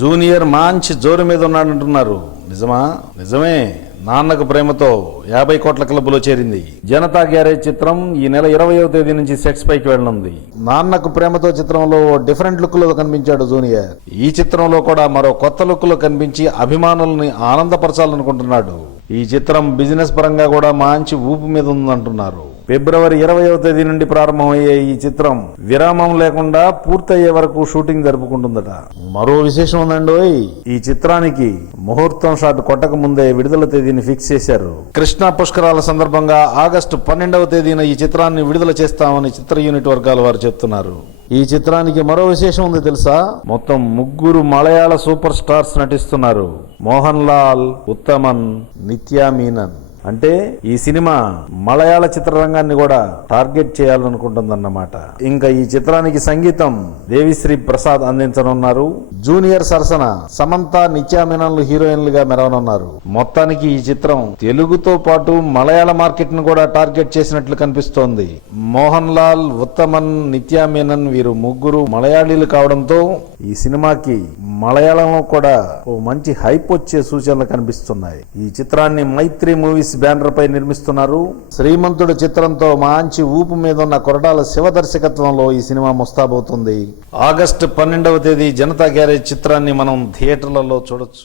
Junior మంచి జోరు మీద ఉన్నాడు అంటున్నారు నిజమా? నిజమే. నాన్నకు ప్రేమతో యాభై కోట్ల క్లబ్లో చేరింది. జనతా గ్యారేజ్ చిత్రం ఈ నెల ఇరవయో తేదీ నుంచి సెట్స్ పైకి వెళ్ళనుంది. నాన్నకు ప్రేమతో చిత్రంలో ఓ డిఫరెంట్ లుక్లో కనిపించాడు జూనియర్. ఈ చిత్రంలో కూడా మరో కొత్త లుక్లో కనిపించి అభిమానుల్ని ఆనందపరచాలనుకుంటున్నాడు. ఈ చిత్రం బిజినెస్ పరంగా కూడా మంచి ఊపు మీద ఉందంటున్నారు. ఫిబ్రవరి ఇరవయవ తేదీ నుండి ప్రారంభమయ్యే ఈ చిత్రం విరామం లేకుండా పూర్తయ్యే వరకు షూటింగ్ జరుపుకుంటుందట. మరో విశేషం ఉందండోయ్ ఈ చిత్రానికి ముహూర్తం షాట్ కొట్టక ముందే విడుదల తేదీని ఫిక్స్ చేశారు. కృష్ణా పుష్కరాల సందర్భంగా ఆగస్టు పన్నెండవ తేదీన ఈ చిత్రాన్ని విడుదల చేస్తామని చిత్ర యూనిట్ వర్గాల వారు చెప్తున్నారు. ఈ చిత్రానికి మరో విశేషం ఉంది తెలుసా? మొత్తం ముగ్గురు మలయాళ సూపర్ స్టార్స్ నటిస్తున్నారు. మోహన్ లాల్ ఉత్తమన్ నిత్యా మీనన్. అంటే ఈ సినిమా మలయాళ చిత్రరంగాన్ని కూడా టార్గెట్ చేయాలనుకుంటుందన్నమాట. ఇంకా ఈ చిత్రానికి సంగీతం దేవిశ్రీ ప్రసాద్ అందించనున్నారు. జూనియర్ సరసన సమంత నిత్యామినన్లు హీరోయిన్లుగా మెరవనున్నారు. మొత్తానికి ఈ చిత్రం తెలుగుతో పాటు మలయాళ మార్కెట్ను కూడా టార్గెట్ చేసినట్లు కనిపిస్తోంది. మోహన్ లాల్ ఉత్తమన్ నిత్యామీనన్ వీరు ముగ్గురు మలయాళీలు కావడంతో ఈ సినిమాకి మలయాళంలో కూడా ఓ మంచి హైప్ వచ్చే సూచనలు కనిపిస్తున్నాయి. ఈ చిత్రాన్ని మైత్రి మూవీస్ బ్యానర్ పై నిర్మిస్తున్నారు. శ్రీమంతుడు చిత్రంతో మంచి ఊపు మీద ఉన్న కొరటాల శివ దర్శకత్వంలో ఈ సినిమా ముస్తాబవుతుంది. ఆగస్టు పన్నెండవ తేదీ జనతా గ్యారేజ్ చిత్రాన్ని మనం థియేటర్లలో చూడొచ్చు.